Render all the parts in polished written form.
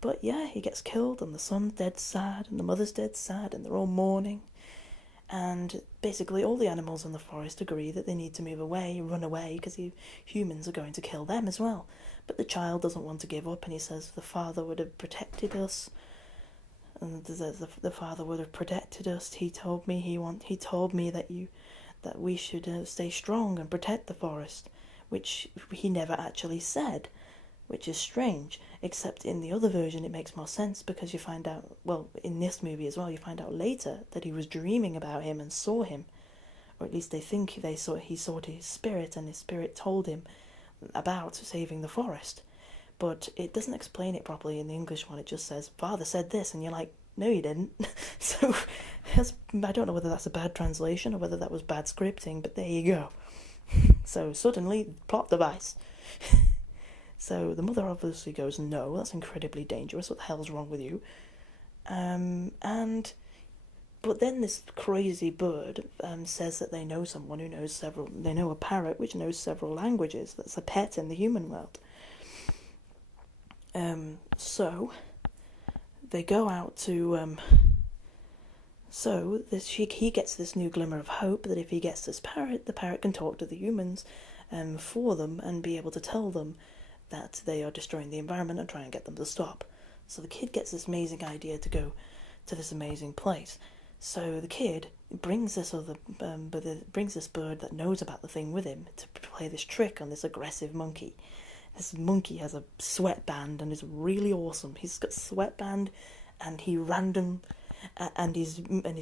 But yeah, he gets killed, and the son's dead sad, and the mother's dead sad, and they're all mourning. And basically, all the animals in the forest agree that they need to move away, run away, because humans are going to kill them as well. But the child doesn't want to give up, and he says the father would have protected us. And the father would have protected us. He told me he told me that we should stay strong and protect the forest, which he never actually said, which is strange, except in the other version it makes more sense, because you find out, well, in this movie as well, you find out later that he was dreaming about him and saw him, or at least they think he saw his spirit, and his spirit told him about saving the forest. But it doesn't explain it properly in the English one. It just says, father said this, and you're like, no you didn't. So I don't know whether that's a bad translation or whether that was bad scripting, but there you go. So suddenly, plot device. So the mother obviously goes, no, that's incredibly dangerous, what the hell's wrong with you? But then this crazy bird says that they know someone who knows they know a parrot which knows several languages, that's a pet in the human world. So they go out to, he gets this new glimmer of hope that if he gets this parrot, the parrot can talk to the humans for them and be able to tell them that they are destroying the environment and try and get them to stop. So the kid gets this amazing idea to go to this amazing place. So the kid brings this brings this bird that knows about the thing with him to play this trick on this aggressive monkey. This monkey has a sweatband and is really awesome. He's got a sweatband, and he's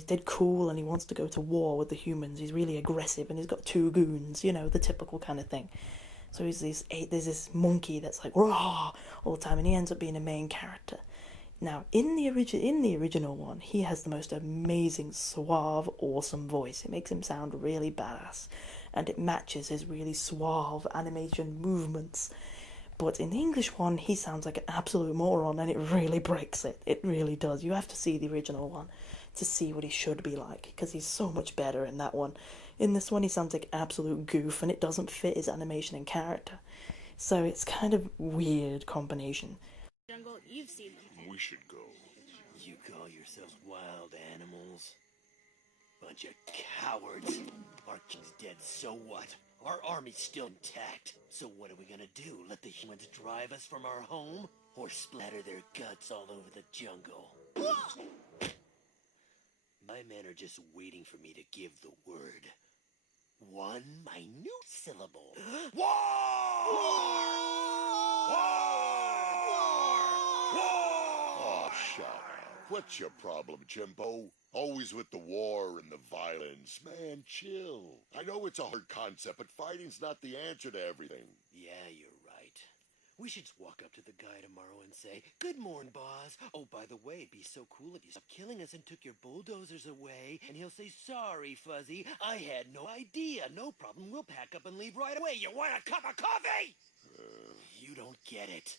dead cool, and he wants to go to war with the humans. He's really aggressive, and he's got 2 goons, the typical kind of thing. So there's this monkey that's like raw all the time, and he ends up being a main character. Now, in the original one, he has the most amazing, suave, awesome voice. It makes him sound really badass, and it matches his really suave animation movements. But in the English one, he sounds like an absolute moron, and it really breaks it. It really does. You have to see the original one to see what he should be like, because he's so much better in that one. In this one, he sounds like absolute goof, and it doesn't fit his animation and character. So it's kind of weird combination. Jungle, you've seen them. We should go. You call yourselves wild animals? Bunch of cowards. Our king's dead, so what? Our army's still intact. So what are we gonna do? Let the humans drive us from our home? Or splatter their guts all over the jungle? My men are just waiting for me to give the word. One minute syllable. War! Oh, shut up. What's your problem, Jimbo? Always with the war and the violence. Man, chill. I know it's a hard concept, but fighting's not the answer to everything. Yeah, you're right. We should just walk up to the guy tomorrow and say, "Good morning, boss. Oh, by the way, it'd be so cool if you stopped killing us and took your bulldozers away." And he'll say, "Sorry, Fuzzy. I had no idea. No problem. We'll pack up and leave right away. You want a cup of coffee?" You don't get it.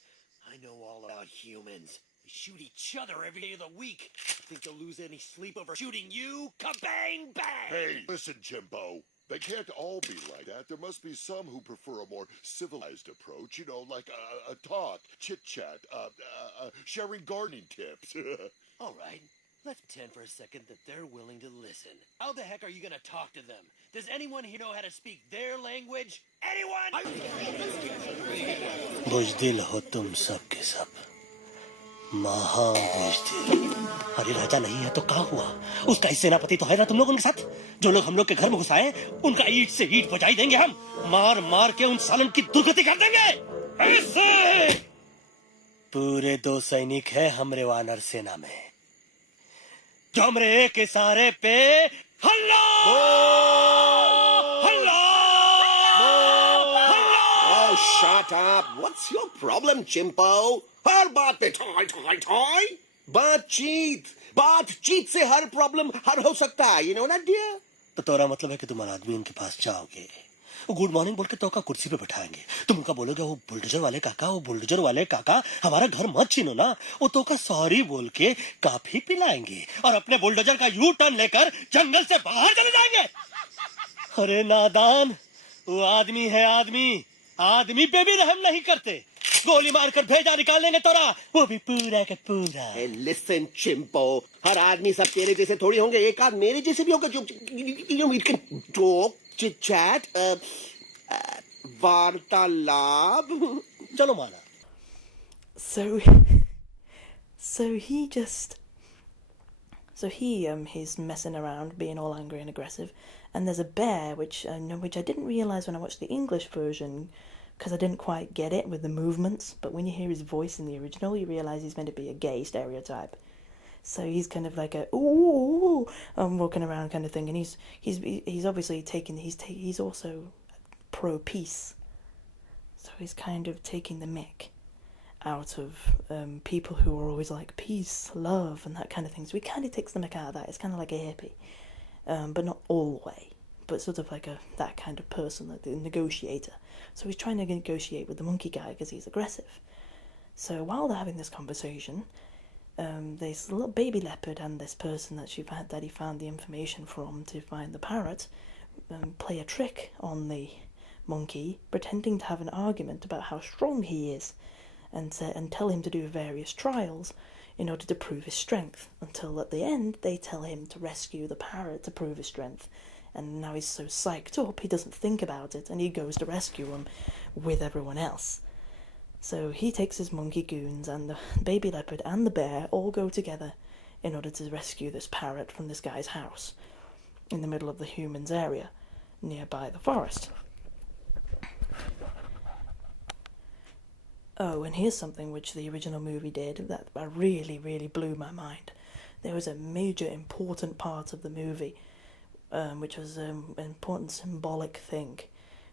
I know all about humans. They shoot each other every day of the week. Think they'll lose any sleep over shooting you? Kabang bang! Hey, listen, Jimbo. They can't all be like that. There must be some who prefer a more civilized approach, like a talk, chit-chat, sharing gardening tips. All right, let's pretend for a second that they're willing to listen. How the heck are you gonna talk to them? Does anyone here know how to speak their language? Anyone? बुज़दिल हो तुम सब के सब महा बुज़दिल। अरे राजा नहीं है तो क्या हुआ? उसका ही सेनापति तो है ना तुम लोग उनके साथ। जो लोग हम लोग के घर में घुसाए, उनका ईंट से ईंट बजाई देंगे हम। मार मार के उन सालन की दुर्गति कर देंगे। ऐसे पूरे 2 सैनिक हैं हमरे वानर सेना में, जो हमरे एक इशारे पे हल्ला हल्ला हल्ला। Oh, shut up. What's your problem, Chimpo? हर बात पे ठाई ठाई ठाई। बातचीत से हर प्रॉब्लम हल हो सकता है, you know that, dear? तो तोरा मतलब है कि तुम आदमी उनके पास जाओगे, गुड मॉर्निंग बोल के तो का कुर्सी पे बैठाएंगे, तुम उनका बोलोगे वो बुलडोजर वाले काका हमारा घर मत छीनो ना, वो तो का सॉरी बोल के काफी पिलाएंगे और अपने बुलडोजर का यू टर्न लेकर जंगल से बाहर चले जाएंगे। अरे नादान, वो आदमी है, आदमी पे भी रहम नहीं करते। गोली मारकर भेजा निकाल लेंगे तोरा, वो भी पूरा का पूरा। Hey, listen, Chimpo. हर आदमी सब तेरे जैसे थोड़ी होंगे, एक आध मेरे जैसे भी होगा जो we can talk, chit chat, वार्तालाप. चलो माना। So, he's messing around, being all angry and aggressive, and there's a bear, which I didn't realise when I watched the English version, because I didn't quite get it with the movements, but when you hear his voice in the original, you realise he's meant to be a gay stereotype. So he's kind of like a ooh, walking around kind of thing, and he's obviously he's also pro peace, so he's kind of taking the mick out of people who are always like peace, love, and that kind of thing. So he kind of takes the mick out of that. It's kind of like a hippie, but not all the way, but sort of like that kind of person, like the negotiator. So he's trying to negotiate with the monkey guy because he's aggressive. So while they're having this conversation, this little baby leopard and this person that he found the information from to find the parrot play a trick on the monkey, pretending to have an argument about how strong he is, and tell him to do various trials in order to prove his strength, until at the end they tell him to rescue the parrot to prove his strength. And now he's so psyched up he doesn't think about it, and he goes to rescue him with everyone else. So he takes his monkey goons, and the baby leopard and the bear all go together in order to rescue this parrot from this guy's house in the middle of the humans' area nearby the forest. Oh, and here's something which the original movie did that really, really blew my mind. There was a major important part of the movie, which was an important symbolic thing,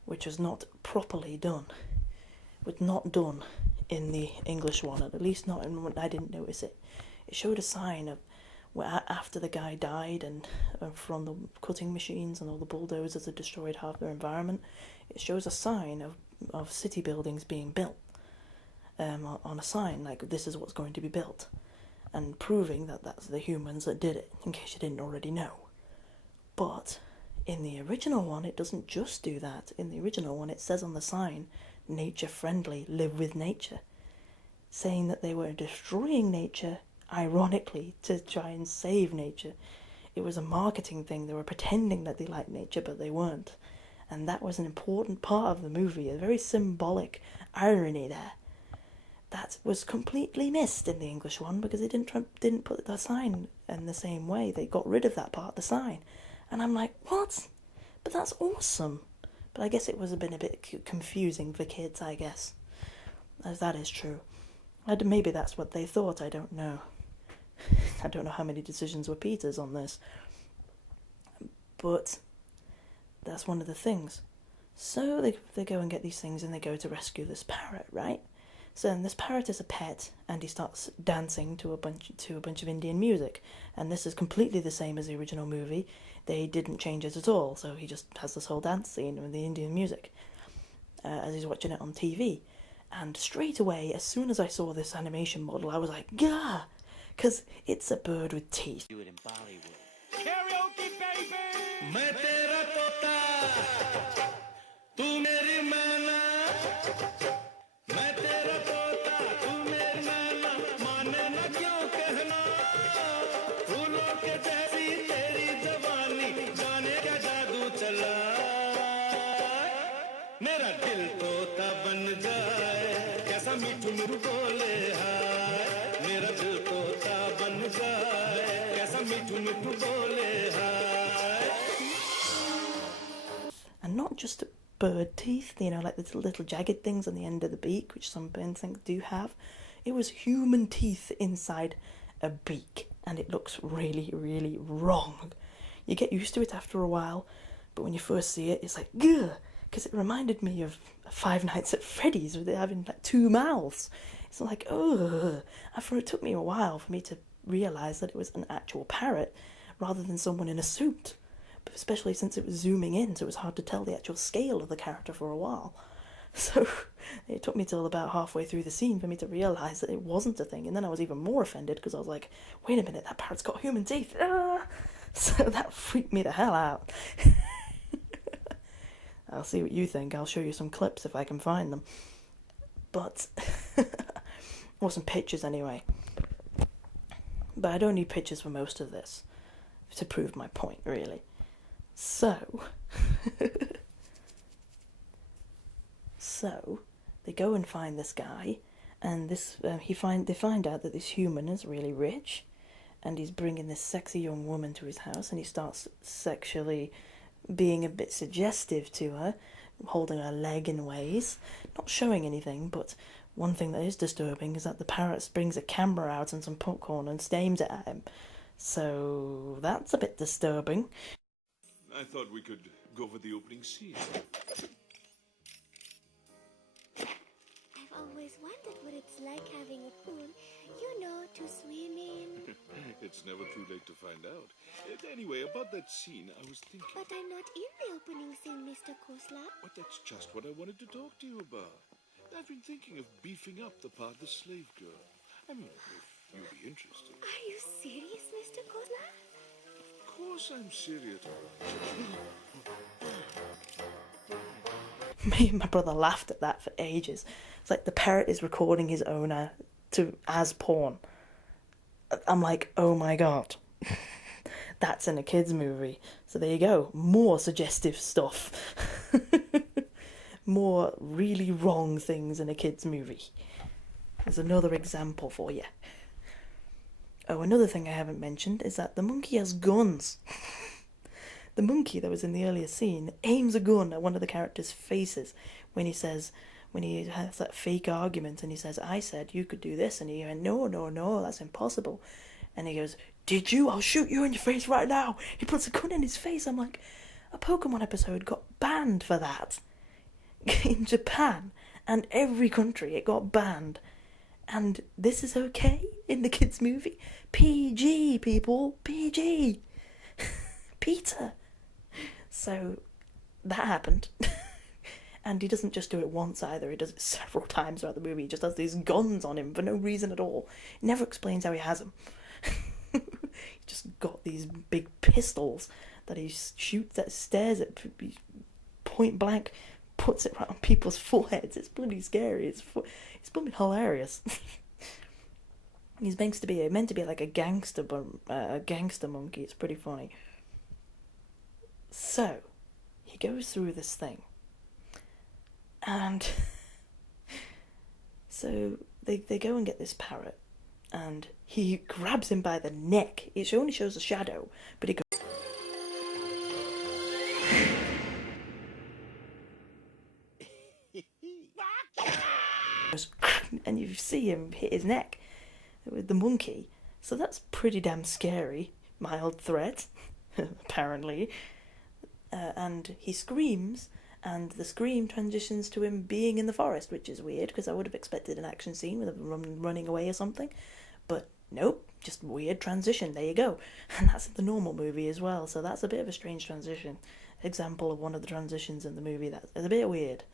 which was not properly done. Was not done in the English one, at least not in I didn't notice it. It showed a sign of where after the guy died and from the cutting machines and all the bulldozers had destroyed half their environment, it shows a sign of city buildings being built on a sign like this is what's going to be built, and proving that that's the humans that did it, in case you didn't already know. But in the original one, it doesn't just do that. In the original one, it says on the sign, nature friendly, live with nature, saying that they were destroying nature, ironically, to try and save nature. It was a marketing thing. They were pretending that they liked nature, but they weren't. And that was an important part of the movie, a very symbolic irony there. That was completely missed in the English one because they didn't put the sign in the same way. They got rid of that part of the sign. And I'm like, what? But that's awesome. But I guess it was a bit confusing for kids, I guess. As that is true. Maybe that's what they thought, I don't know. I don't know how many decisions were Peter's on this. But that's one of the things. So they go and get these things and they go to rescue this parrot, right? So then this parrot is a pet, and he starts dancing to a bunch of Indian music, and this is completely the same as the original movie. They didn't change it at all, so he just has this whole dance scene with the Indian music as he's watching it on TV. And straight away, as soon as I saw this animation model, I was like, gah! Because it's a bird with teeth. Do it in Bollywood. Karaoke, baby! मैं तेरा तोता, तू मेरी मैना. मैं तेरा तोता, तू मेरी मैना. माने ना क्यों कहना. फूलों के जैसी तेरी जवानी, जाने क्या जादू चला. मेरा दिल तोता बन जाए, कैसा मीठू मीठू बोले हाय. मेरा दिल तोता बन जाए, कैसा मीठू मीठू बोले हाय. And not just bird teeth, like the little jagged things on the end of the beak, which some birds do have. It was human teeth inside a beak, and it looks really, really wrong. You get used to it after a while, but when you first see it, it's like, gah, because it reminded me of Five Nights at Freddy's, where they're having like two mouths. It's like, ugh. It took me a while for me to realise that it was an actual parrot, rather than someone in a suit. But especially since it was zooming in, so it was hard to tell the actual scale of the character for a while. So it took me till about halfway through the scene for me to realise that it wasn't a thing, and then I was even more offended because I was like, wait a minute, that parrot's got human teeth. Ah! So that freaked me the hell out. I'll see what you think. I'll show you some clips if I can find them. But, or some pictures anyway. But I don't need pictures for most of this to prove my point, really. So, they go and find this guy, and they find out that this human is really rich, and he's bringing this sexy young woman to his house, and he starts sexually being a bit suggestive to her, holding her leg in ways, not showing anything, but one thing that is disturbing is that the parrot brings a camera out and some popcorn and aims it at him. So that's a bit disturbing. I thought we could go for the opening scene. I've always wondered what it's like having a pool, you know, to swim in. It's never too late to find out. Anyway, about that scene, I was thinking... But I'm not in the opening scene, Mr. Kozlov. But that's just what I wanted to talk to you about. I've been thinking of beefing up the part of the slave girl. I mean, if you'd be interested. Are you serious, Mr. Kozlov? Of course I'm serious. Me and my brother laughed at that for ages. It's like the parrot is recording his owner as porn. I'm like, oh my god. That's in a kids' movie. So there you go. More suggestive stuff. More really wrong things in a kids' movie. There's another example for you. Oh, another thing I haven't mentioned is that the monkey has guns. The monkey that was in the earlier scene aims a gun at one of the characters' faces when he has that fake argument and he says, I said you could do this, and he goes, no, that's impossible. And he goes, did you? I'll shoot you in your face right now. He puts a gun in his face. I'm like, a Pokemon episode got banned for that. In Japan and every country it got banned. And this is okay in the kids' movie? PG, people. PG. Peter. So, that happened. And he doesn't just do it once either, he does it several times throughout the movie. He just has these guns on him for no reason at all. He never explains how he has them. He just got these big pistols that he shoots, that stares at point blank, puts it right on people's foreheads. It's bloody scary. It's bloody hilarious. He's meant to be like a gangster monkey. It's pretty funny. So, he goes through this thing. And so they go and get this parrot, and he grabs him by the neck. It only shows a shadow, but he goes, and you see him hit his neck with the monkey. So that's pretty damn scary. Mild threat, apparently. And he screams, and the scream transitions to him being in the forest, which is weird, because I would have expected an action scene with him running away or something. But nope, just weird transition, there you go. And that's in the normal movie as well, so that's a bit of a strange transition. Example of one of the transitions in the movie that's a bit weird.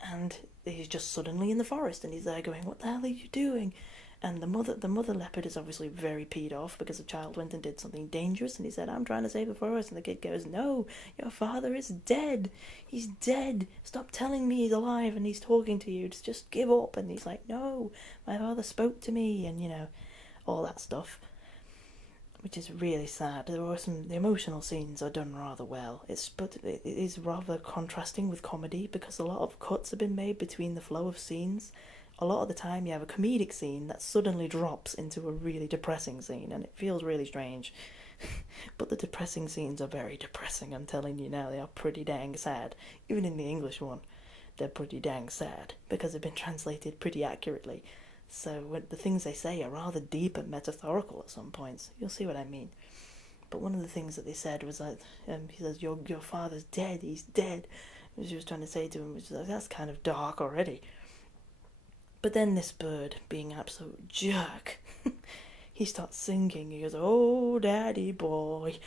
And he's just suddenly in the forest, and he's there going, what the hell are you doing? And the mother leopard is obviously very peed off because the child went and did something dangerous, and he said, I'm trying to save the forest. And the kid goes, no, your father is dead. He's dead. Stop telling me he's alive and he's talking to you. Just give up. And he's like, no, my father spoke to me, and, you know, all that stuff. Which is really sad. The emotional scenes are done rather well. But it is rather contrasting with comedy, because a lot of cuts have been made between the flow of scenes. A lot of the time you have a comedic scene that suddenly drops into a really depressing scene, and it feels really strange. But the depressing scenes are very depressing, I'm telling you now. They are pretty dang sad. Even in the English one, they're pretty dang sad, because they've been translated pretty accurately. So the things they say are rather deep and metaphorical at some points. You'll see what I mean. But one of the things that they said was like, he says, your father's dead, he's dead. And she was trying to say to him, which was like, that's kind of dark already. But then this bird, being an absolute jerk, he starts singing. He goes, oh, daddy boy,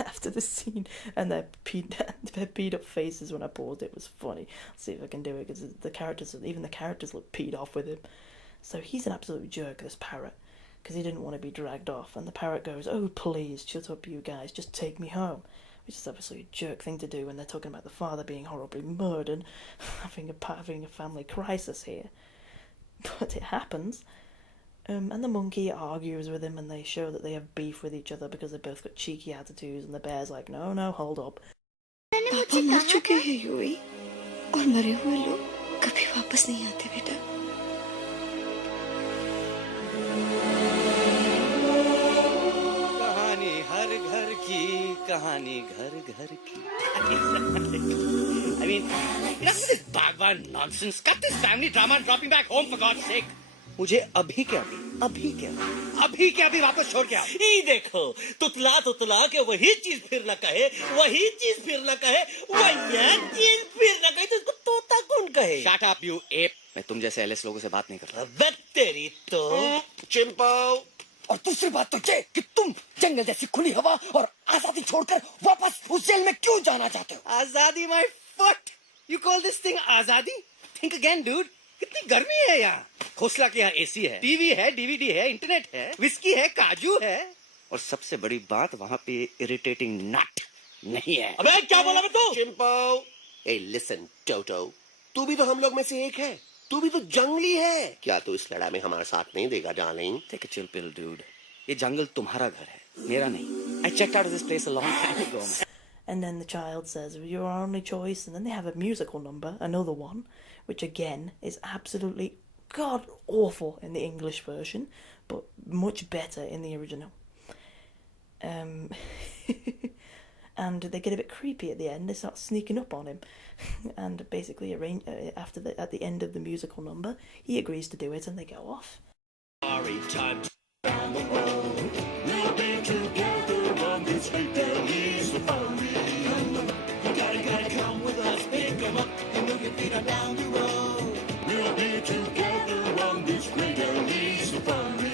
after the scene. And their peed up faces when I paused it was funny. Let's see if I can do it, because even the characters look peed off with him. So he's an absolute jerk, this parrot, because he didn't want to be dragged off. And the parrot goes, oh, please, shut up, you guys, just take me home. which is obviously a jerk thing to do when they're talking about the father being horribly murdered, having a family crisis here. But it happens. And the monkey argues with him, and they show that they have beef with each other because they both got cheeky attitudes, and the bear's like, no, hold up. पापा मर चुके हैं Yui, और मरे हुए लोग कभी वापस नहीं आते बेटा। कहानी हर घर की, कहानी घर घर की। I mean, enough of this Bhagwan nonsense. Cut this family drama and drop me back home for God's sake. मुझे अभी के अभी वापस छोड़ के आओ। ये देखो, तुतला के वही चीज फिर न कहे, वही चीज फिर न कहे, तो इसको तोता कौन कहे? Shut up, you ape. मैं तुम जैसे एलिस लोगों से बात नहीं करता। अबे तेरी तो। चिंपो। और दूसरी बात तो ये कि तुम जंगल जैसी खुली हवा और आजादी छोड़कर वापस उस जेल में क्यों जाना चाहते हो? आजादी my foot. You call this thing आजादी? Think again, dude. कितनी गर्मी है यहाँ। खोसला के यहाँ एसी है, टीवी है, डीवीडी है, इंटरनेट है, विस्की है, काजू है, और सबसे बड़ी बात वहाँ पे इरिटेटिंग नट नहीं है। अबे क्या बोला मैं तू? चिंपो। Hey, listen, टोटो, तू भी तो हम लोग में से एक है। तू भी तो जंगली है। क्या तू इस लड़ाई में हमारा साथ नहीं देगा, darling? Take a chill pill, dude. ये जंगल तुम्हारा घर है, मेरा नहीं। I checked out of this place a long time ago. And then the child says, "You're our only choice." And then they have a musical number, another one, which again is absolutely god awful in the English version, but much better in the original. And they get a bit creepy at the end. They start sneaking up on him, and basically at the end of the musical number, he agrees to do it, and they go off. Sorry, time down the road. We'll be together on this great daily safari. You gotta come with us, pick 'em up and move your feet on down the road. We'll be together on this great daily safari.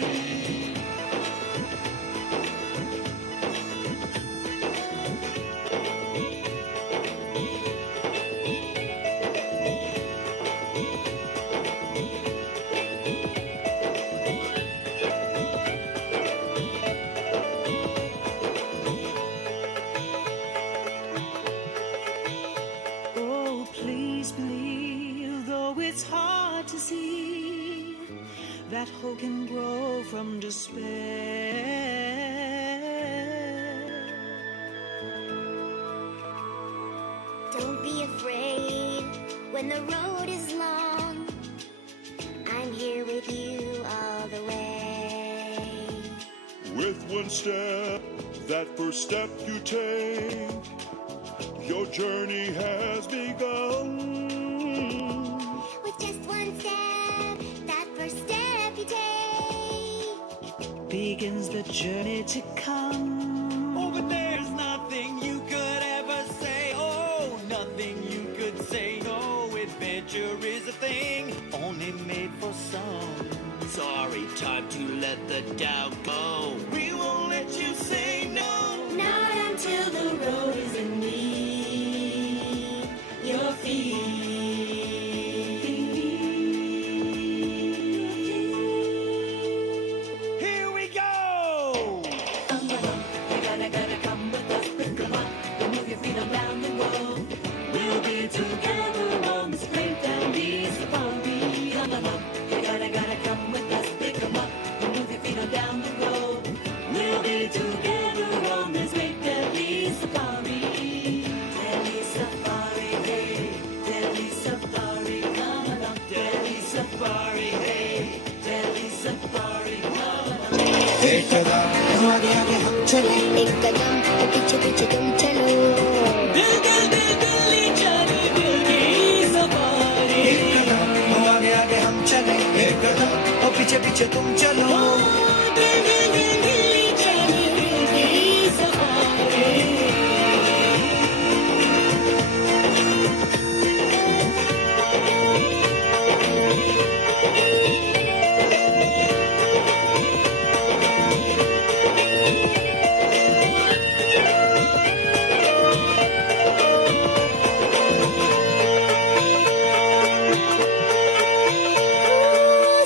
Oh, please believe, though it's hard to see, that hope can grow from despair. Don't be afraid when the road is long. I'm here with you all the way. With one step, that first step you take, your journey has begun. With just one step, that first step you take, Begins the journey to come. Oh, but there's nothing you could ever say. Oh, nothing you could say. No, adventure is a thing only made for some. Sorry, time to let the doubt go. We won't let you say no. Not until the road is beneath your feet. Here we go. You gotta come with us, pick 'em up, and move your feet on down the road. We'll be together on this great and easy safari. You gotta come with us, pick 'em up, and move your feet on down the road. We'll be together on this great Delhi safari. Delhi safari, hey, Delhi safari, come along. Delhi safari, hey, Delhi safari, come along. एक कदम और पीछे पीछे तुम चलो. दिल दिल दिल दिल्ली चले दिल की सफारी. एक कदम हो आगे आगे हम चले, एक कदम हो पीछे पीछे तुम चलो. दिल दिल दिल दिल्ली चले दिल की सफारी.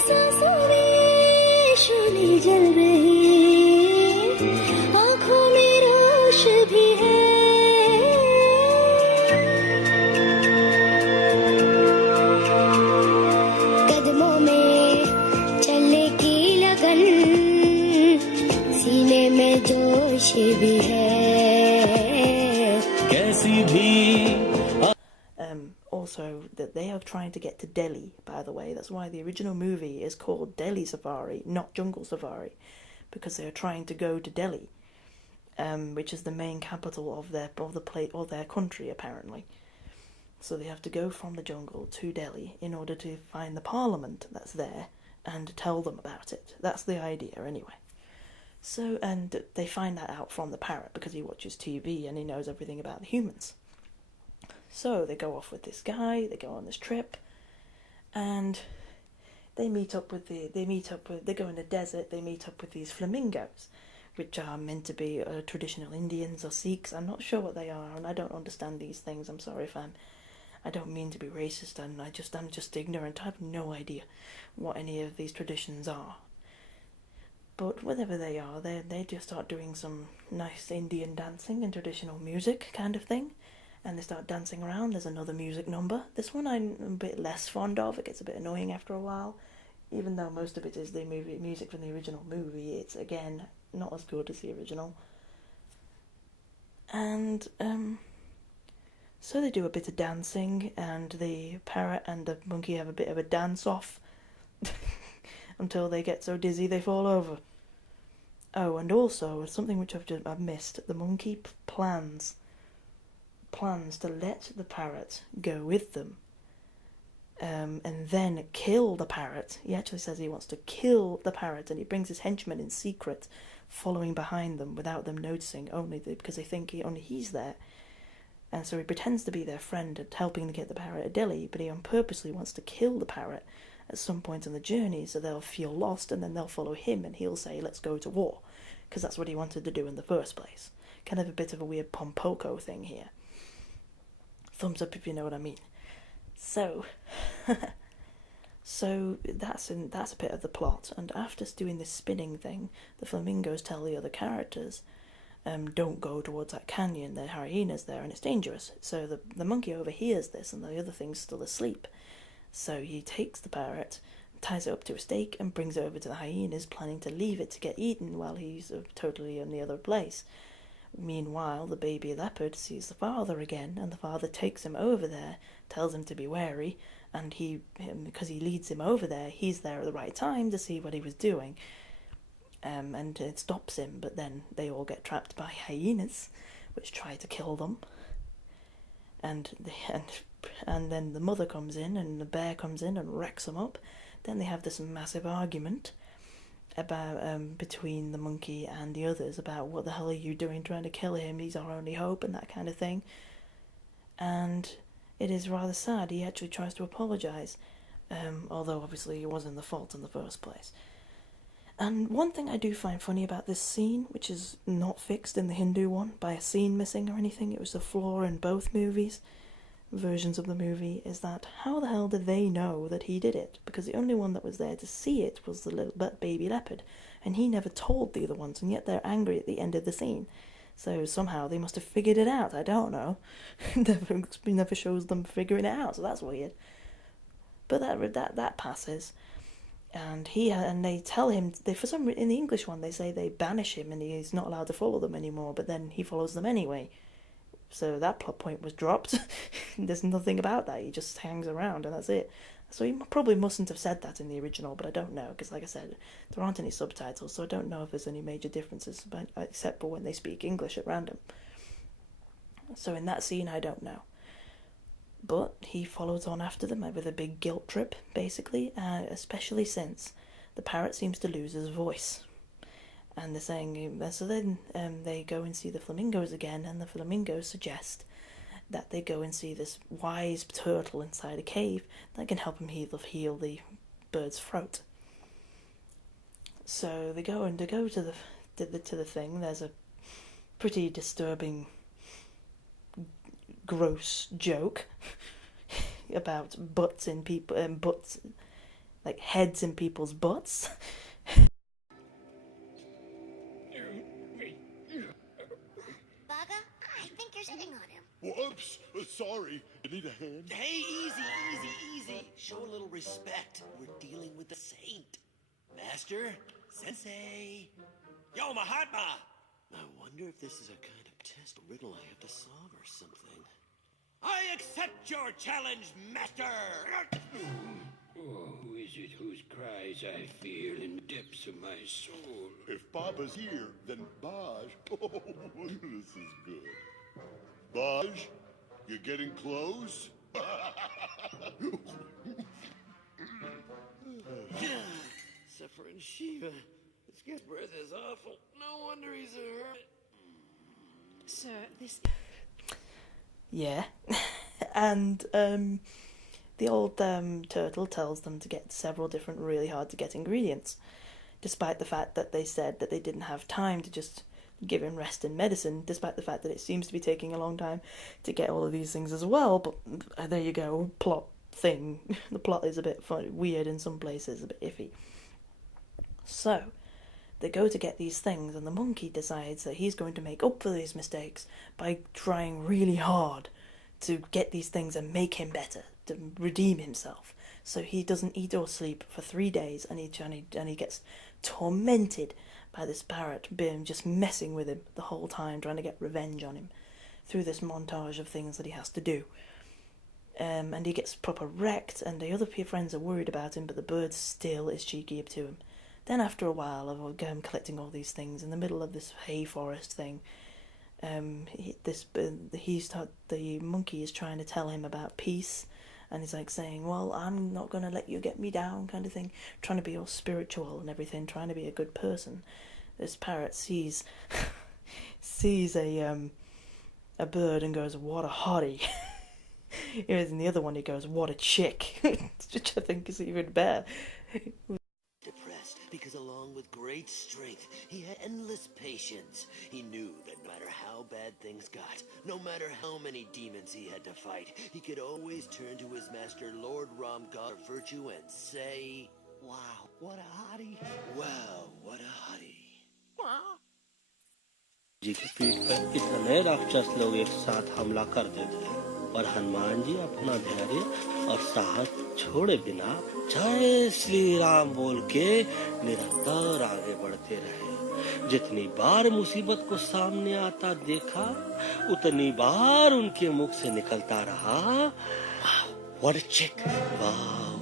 सांसों में शोले जल रहे, आँखों में रोश भी है. अच्छी भी है कैसी भी Also, that they are trying to get to Delhi, by the way. That's why the original movie is called Delhi Safari, not Jungle Safari, because they are trying to go to Delhi, which is the main capital of their country, apparently. So they have to go from the jungle to Delhi in order to find the parliament that's there and tell them about it. That's the idea, anyway. So, and they find that out from the parrot because he watches TV and he knows everything about the humans. So they go off with this guy, they go on this trip, and they go in the desert, they meet up with these flamingos, which are meant to be traditional Indians or Sikhs. I'm not sure what they are, and I don't understand these things. I'm sorry if I don't mean to be racist, and I'm just ignorant. I have no idea what any of these traditions are. But whatever they are, they just start doing some nice Indian dancing and traditional music kind of thing. And they start dancing around. There's another music number. This one I'm a bit less fond of. It gets a bit annoying after a while. Even though most of it is the music from the original movie, it's, again, not as good as the original. And, so they do a bit of dancing, and the parrot and the monkey have a bit of a dance-off until they get so dizzy they fall over. Oh, and also, something which I've missed, the monkey plans to let the parrot go with them, and then kill the parrot. He actually says he wants to kill the parrot, and he brings his henchmen in secret, following behind them without them noticing, because they think only he's there. And so he pretends to be their friend and helping to get the parrot to Delhi, but he purposely wants to kill the parrot at some point on the journey, so they'll feel lost, and then they'll follow him, and he'll say, let's go to war, because that's what he wanted to do in the first place. Kind of a bit of a weird Pompoko thing here. Thumbs up if you know what I mean. So, that's a bit of the plot. And after doing this spinning thing, the flamingos tell the other characters, don't go towards that canyon. There are hyenas there, and it's dangerous. So the monkey overhears this, and the other thing's still asleep. So he takes the parrot, ties it up to a stake, and brings it over to the hyenas, planning to leave it to get eaten while he's totally in the other place. Meanwhile, the baby leopard sees the father again, and the father takes him over there, tells him to be wary, and because he leads him over there, he's there at the right time to see what he was doing, and it stops him, but then they all get trapped by hyenas, which try to kill them, and then the mother comes in, and the bear comes in and wrecks them up. Then they have this massive argument about between the monkey and the others about what the hell are you doing trying to kill him, he's our only hope, and that kind of thing. And it is rather sad. He actually tries to apologise, although obviously he wasn't the fault in the first place. And one thing I do find funny about this scene, which is not fixed in the Hindu one by a scene missing or anything, it was a flaw in both versions of the movie, is that how the hell did they know that he did it? Because the only one that was there to see it was the little baby leopard, and he never told the other ones, and yet they're angry at the end of the scene. So somehow they must have figured it out. I don't know. never shows them figuring it out, so that's weird. But that passes. And they tell him, for some in the English one they say they banish him and he's not allowed to follow them anymore, but then he follows them anyway. So that plot point was dropped. There's nothing about that. He just hangs around and that's it. So he probably mustn't have said that in the original, but I don't know, because like I said, there aren't any subtitles, so I don't know if there's any major differences, except for when they speak English at random. So in that scene, I don't know. But he follows on after them with a big guilt trip, basically, especially since the parrot seems to lose his voice. And they're saying, so then they go and see the flamingos again, and the flamingos suggest that they go and see this wise turtle inside a cave that can help him heal the bird's throat. So they go to the thing. There's a pretty disturbing, gross joke about butts in people, butts, like heads in people's butts. Baga, I think you're sitting on him. Whoops! Sorry. You need a hand? Hey, easy. Show a little respect. We're dealing with a saint. Master, Sensei. Yo, Mahatma! I wonder if this is a kind of test riddle I have to solve or something. I accept your challenge, master! Oh, who is it whose cries I feel in the depths of my soul? If Baba's here, then Baj. Oh, this is good. Baj, you getting close? Suffering Shiva. This guy's breath is awful. No wonder he's a hermit. Sir, this... Yeah. And the old turtle tells them to get several different really hard to get ingredients, despite the fact that they said that they didn't have time to just give him rest and medicine, despite the fact that it seems to be taking a long time to get all of these things as well. But there you go, plot thing. The plot is a bit weird in some places, a bit iffy. So they go to get these things, and the monkey decides that he's going to make up for these mistakes by trying really hard to get these things and make him better, to redeem himself. So he doesn't eat or sleep for 3 days, and he gets tormented by this parrot being just messing with him the whole time, trying to get revenge on him through this montage of things that he has to do. And he gets proper wrecked, and the other friends are worried about him, but the bird still is cheeky up to him. Then after a while of collecting all these things in the middle of this hay forest thing, the monkey is trying to tell him about peace, and he's like saying, well, I'm not going to let you get me down, kind of thing, trying to be all spiritual and everything, trying to be a good person. This parrot sees a bird and goes, what a hottie. And the other one, he goes, what a chick, which I think is even better. Depressed, because along with great strength, he had endless patience. He knew that no matter how bad things got, no matter how many demons he had to fight, he could always turn to his master, Lord Ram, God of Virtue, and say, wow, what a hottie. Wow, what a hottie. जी की पीठ पर इतने राक्षस लोग एक साथ हमला कर देते हैं, और हनुमान जी अपना धैर्य और साहस छोड़े बिना जय श्री राम बोल के निरंतर आगे बढ़ते रहे। जितनी बार मुसीबत को सामने आता देखा, उतनी बार उनके मुख से निकलता रहा, वाह, what a chick, वाह